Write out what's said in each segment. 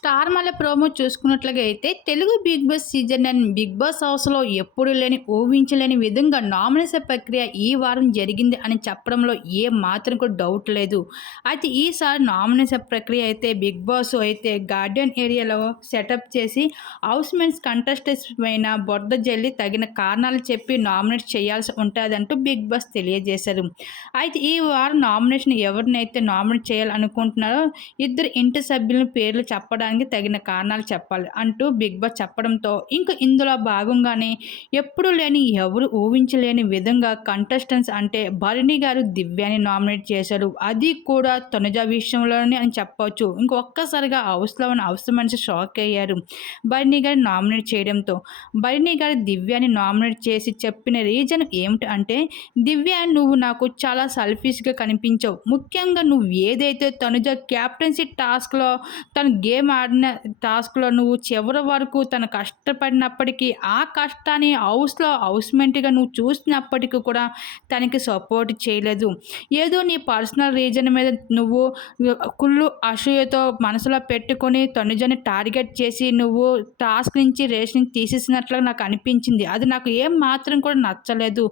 Star మళ్ళీ promo చూసుకున్నట్లుగా అయితే Telugu Bigg Boss season and Bigg Boss హౌస్లో ఎప్పుడు లేని ఊహించలేని విధంగా నామినేషన్ ప్రక్రియ ఈ వారం జరిగింది అని చెప్పడంలో ఏ మాత్రం కూడా డౌట్ లేదు. అయితే ఈసారి నామినేషన్ ప్రక్రియ అయితే బిగ్ బాస్ అయితే గార్డెన్ ఏరియాలో సెటప్ చేసి హౌస్ మెన్స్ కంటెస్టెంట్స్ పైన బొద్ద జల్లి తగిన కారణాలు చెప్పి నామినేట్ చేయాల్సి ఉంటుందంటూ బిగ్ బాస్ తెలియజేశారు. అయితే ఈ వారం నామినేషన్ ఎవరినైతే నామినేట్ చేయాలనుకుంటున్నారో ఇద్దరు ఇంటి సభ్యుల పేర్లు చెప్పడానికి తగిన కారణాలు చెప్పాలి అంటూ బిగ్ బాస్ చెప్పడంతో ఇంకా ఇందులో భాగంగానే ఎప్పుడూ లేని ఎవరు ఊహించలేని విధంగా కంటెస్టెంట్స్ అంటే భరణి గారు దివ్యాని నామినేట్ చేశారు. అది కూడా తనుజ విషయంలోనే అని చెప్పవచ్చు. ఇంకొక్కసారిగా హౌస్లో ఉన్న హౌస్ మనిషి షాక్ అయ్యారు. భరణి గారిని నామినేట్ చేయడంతో భరణి గారు దివ్యాని నామినేట్ చేసి చెప్పిన రీజన్ ఏమిటి అంటే దివ్య నువ్వు నాకు చాలా సెల్ఫిష్గా కనిపించవు. ముఖ్యంగా నువ్వు ఏదైతే తనుజ క్యాప్టెన్సీ టాస్క్లో తన గేమ్ ఆడిన టాస్క్లో నువ్వు చివరి వరకు తను కష్టపడినప్పటికీ ఆ కష్టాన్ని హౌస్లో హౌస్మెంట్గా నువ్వు చూసినప్పటికీ కూడా తనకి సపోర్ట్ చేయలేదు. ఏదో నీ పర్సనల్ రీజన్ మీద నువ్వు కుళ్ళు అసూయతో మనసులో పెట్టుకొని తనుజని టార్గెట్ చేసి నువ్వు టాస్క్ నుంచి రేస్ నుంచి తీసేసినట్లుగా నాకు అనిపించింది. అది నాకు ఏం మాత్రం కూడా నచ్చలేదు.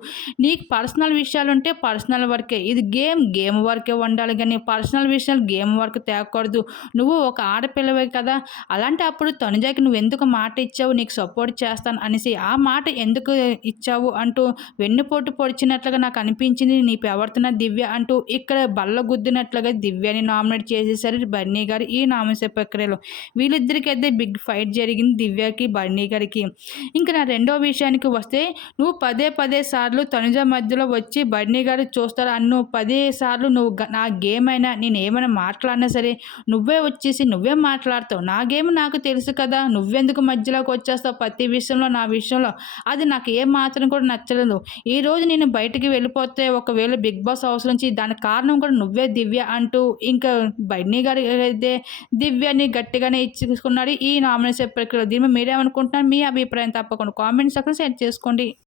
నీకు పర్సనల్ విషయాలు ఉంటే పర్సనల్ వర్కే. ఇది గేమ్ గేమ్ వర్కే ఉండాలి కానీ పర్సనల్ విషయాలు గేమ్ వర్క్ తేకూడదు. నువ్వు ఒక ఆడపిల్లవే కదా? అలాంటి అప్పుడు తనుజాకి నువ్వు ఎందుకు మాట ఇచ్చావు నీకు సపోర్ట్ చేస్తాను అనేసి ఆ మాట ఎందుకు ఇచ్చావు అంటూ వెన్నుపోటు పొడిచినట్లుగా నాకు అనిపించింది. నీ ప్రవర్తన దివ్య అంటూ ఇక్కడ బల్ల గుద్దినట్లుగా దివ్యని నామినేట్ చేసేసరి బర్నీ గారు ఈ నామినేషన్ ప్రక్రియలో. వీళ్ళిద్దరికి అయితే బిగ్ ఫైట్ జరిగింది దివ్యకి బర్నీ గారికి. ఇంకా నా రెండో విషయానికి వస్తే నువ్వు పదే పదే సార్లు తనుజ మధ్యలో వచ్చి బర్నీ గారు చూస్తారు అన్ను పదే సార్లు నువ్వు నా గేమ్ అయినా నేను ఏమైనా మాట్లాడినా సరే నువ్వే వచ్చేసి నువ్వే మాట్లాడతావు. నాతో. గేమ్ నాకు తెలుసు కదా నువ్వెందుకు మధ్యలోకి వచ్చేస్తావు ప్రతి విషయంలో నా విషయంలో? అది నాకు ఏ మాత్రం కూడా నచ్చలేదు. ఈరోజు నేను బయటికి వెళ్ళిపోతే ఒకవేళ బిగ్ బాస్ హౌస్ నుంచి దానికి కారణం కూడా నువ్వే దివ్య అంటూ ఇంకా బన్నీ గారి అయితే దివ్యని గట్టిగానే ఇచ్చుకున్నాడు ఈ నామినేషన్ ప్రక్రియలో దీని మీరేమనుకుంటున్నారు? మీ అభిప్రాయం తప్పకుండా కామెంట్ సెక్షన్ సెట్ చేసుకోండి.